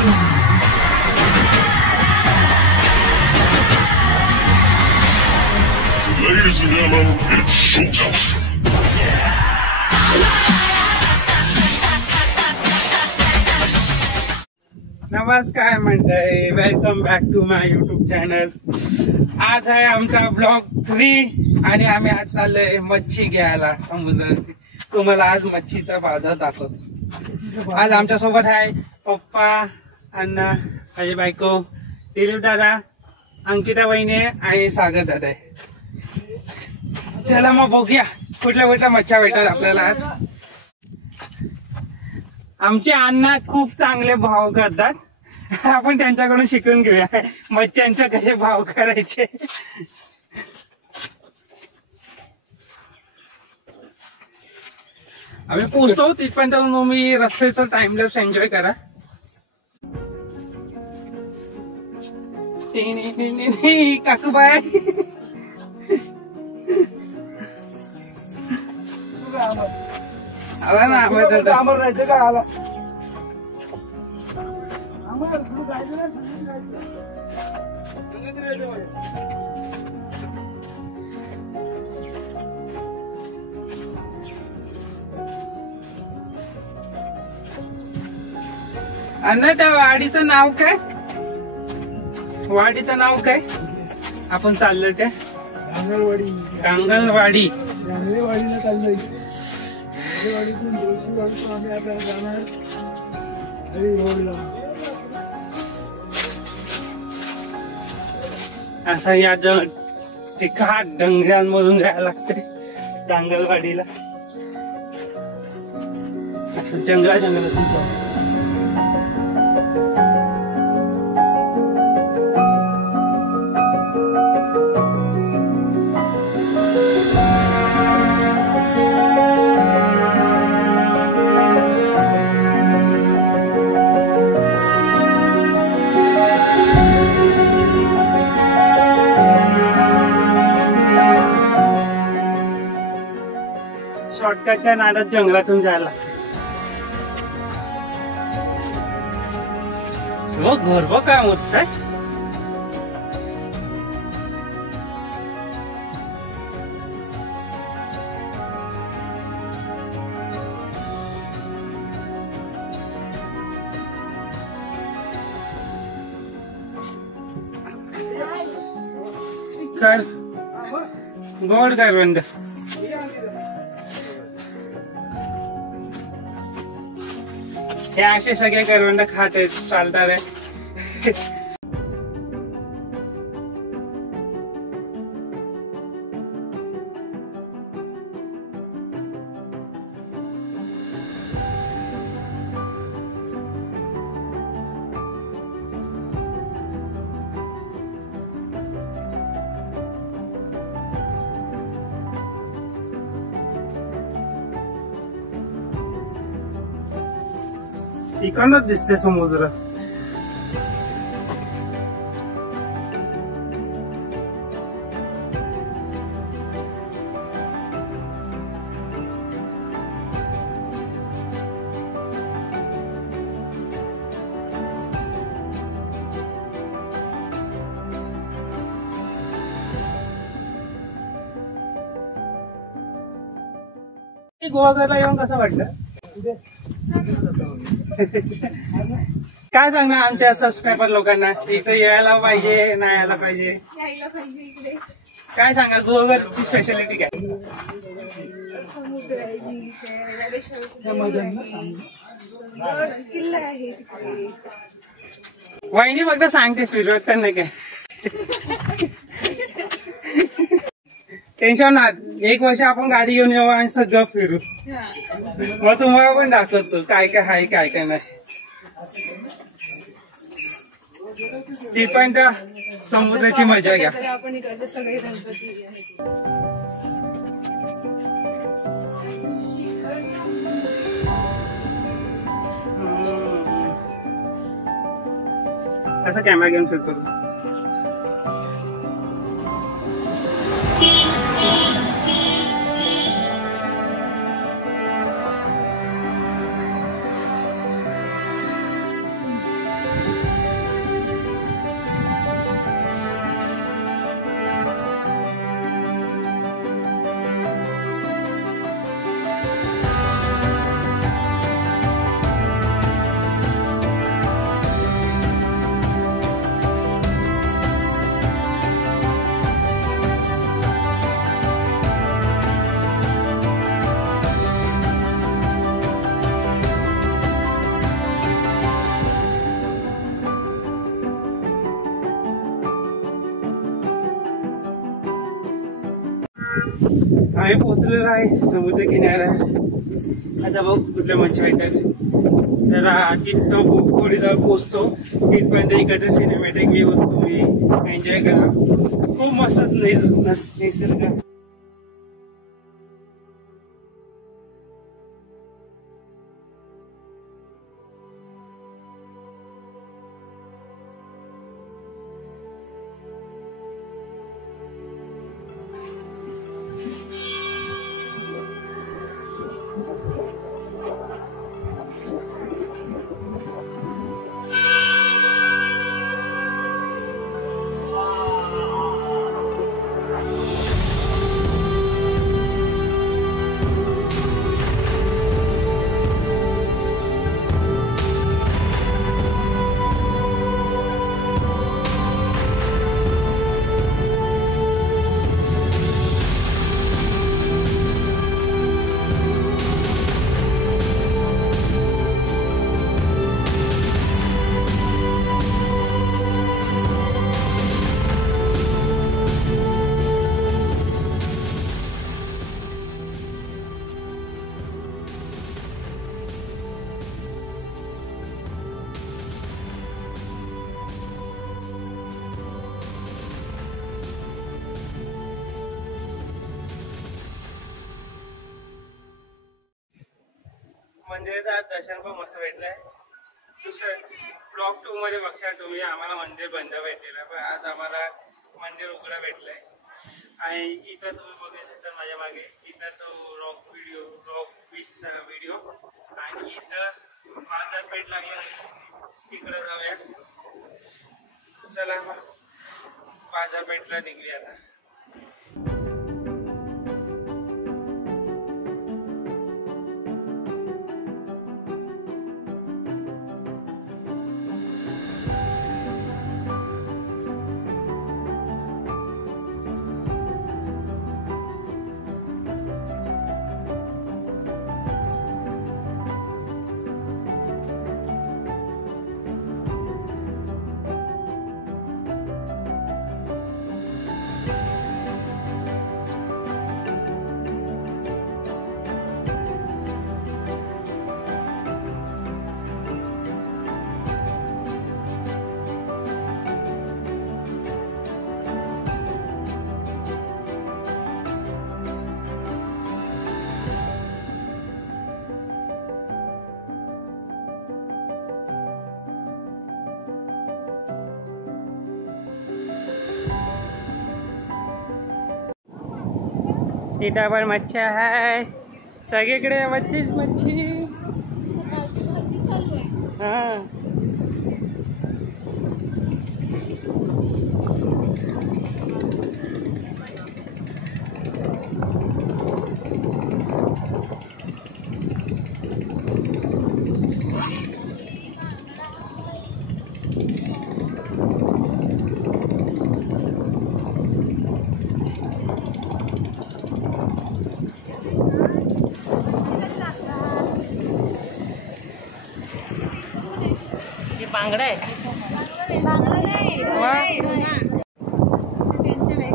Ladies and gentlemen, it's showtime. नमस्कार मंडळी, welcome back to my YouTube channel. आज आहे आमचा ब्लॉग 3 आणि आम्ही आज चाललोय मच्छी घ्यायला समुद्रावरती. तुम्हाला आज मच्छीचा बाजार दाखवतो. आज आमच्या सोबत आहे पप्पा, अण्णा, माझी बायको, दिलीप दादा, अंकिता वहिनी आणि सागर दादा आहे. चला मग बघूया कुठल्या कुठल्या मच्छ्या भेटतात आपल्याला आज. आमचे अण्णा खूप चांगले भाव करतात. आपण त्यांच्याकडून शिकून घेऊया मच्छ्यांचे कसे भाव करायचे. आम्ही पोहोचतो तिथपर्यंत तुम्ही रस्त्याचा टाइमलॅप्स एन्जॉय करा. काकूबाई आला ना आम्हाला राहायचं का आला. अण्णा त्या वाडीचं नाव काय? वाडीचं नाव काय आपण चाललोय त्या? कांगलवाडी. कांगलवाडी. कांगलेवाडीला चाललोय. कांगलेवाडीतून जोशीवाडीतून आम्ही आता जाणार हरी रोडला. असं या ठिकाण डोंगरांमधून जायला लागते कांगलवाडीला. असं जंगलातून. शॉर्टकटच्या नादात जंगलातून जायला. घर बघ काय मोठं आहे. कर गोड काय बंद. हे असे सगळे करवंद खात आहेत, चालतात आहे. इकडनंच दिसते समुद्र. गोवागरला येऊन कसं वाटलं? काय सांगणार आमच्या सबस्क्रायबर लोकांना? इथे यायला पाहिजे नाही यायला पाहिजे? इकडे काय सांगा गोवागरची स्पेशालिटी काय? समुद्र आहे, बीच आहे, किल्ला आहे. वहिनी फक्त सांगते, फिरवत तर नाही काय. टेन्शन ना. 1 वर्ष आपण गाडी घेऊन येऊ आणि सगळं फिरू. मग तुम्हाला पण दाखवतो काय काय आहे काय काय नाही. तिथपर्यंत समुद्राची मजा घ्या. आपण इकडचे सगळे गणपती असा कॅमेरा घेऊन फिरतो. आम्ही पोहोचलेलो आहे समुद्र किनारा. आता बघ कुठल्या मच्छी भेटतात. जरा तिथं थोडी जवळ पोहोचतो. तिथपर्यंत इकडचे सिनेमॅटिक व्ह्यूज तुम्ही एन्जॉय करा. खूप मस्त निसर्ग. मंदिराचं दर्शन पण मस्त भेटलंय. दुसरं ब्लॉक 2 मध्ये बघशाल तुम्ही आम्हाला मंदिर बंद भेटलेलं, पण आज आम्हाला मंदिर उघडं भेटलंय. आणि इथं तुम्ही बघू शकता माझ्या मागे, इथं तो रॉक बीचचा व्हिडिओ. आणि इथं बाजारपेठ लागला, तिकडं जाऊया. चला बाजारपेठला निघली आता. इथं पण मच्छी आहे, सगळीकडे मच्छीच मच्छी. हा बांगडा आहे,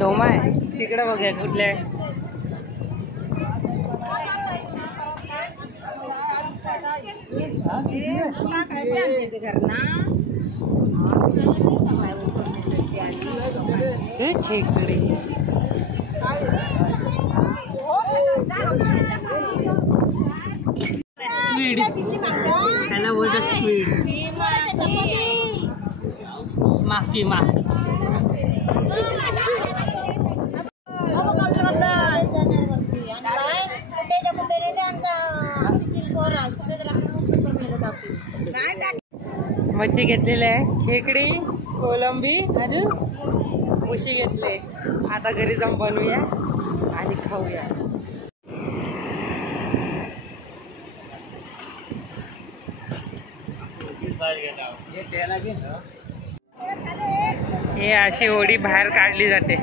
डोमा आहे. तिकडे बघूया कुठले. खेकडे स्क्वीड, त्याला बोलतात स्क्वीड. माकी माकी मच्छी घेतलेली आहे, खेकडी, कोलंबी आणि मुशी घेतले. आता घरी जाऊन बनवूया आणि खाऊया. हे अशी होडी बाहेर काढली जाते.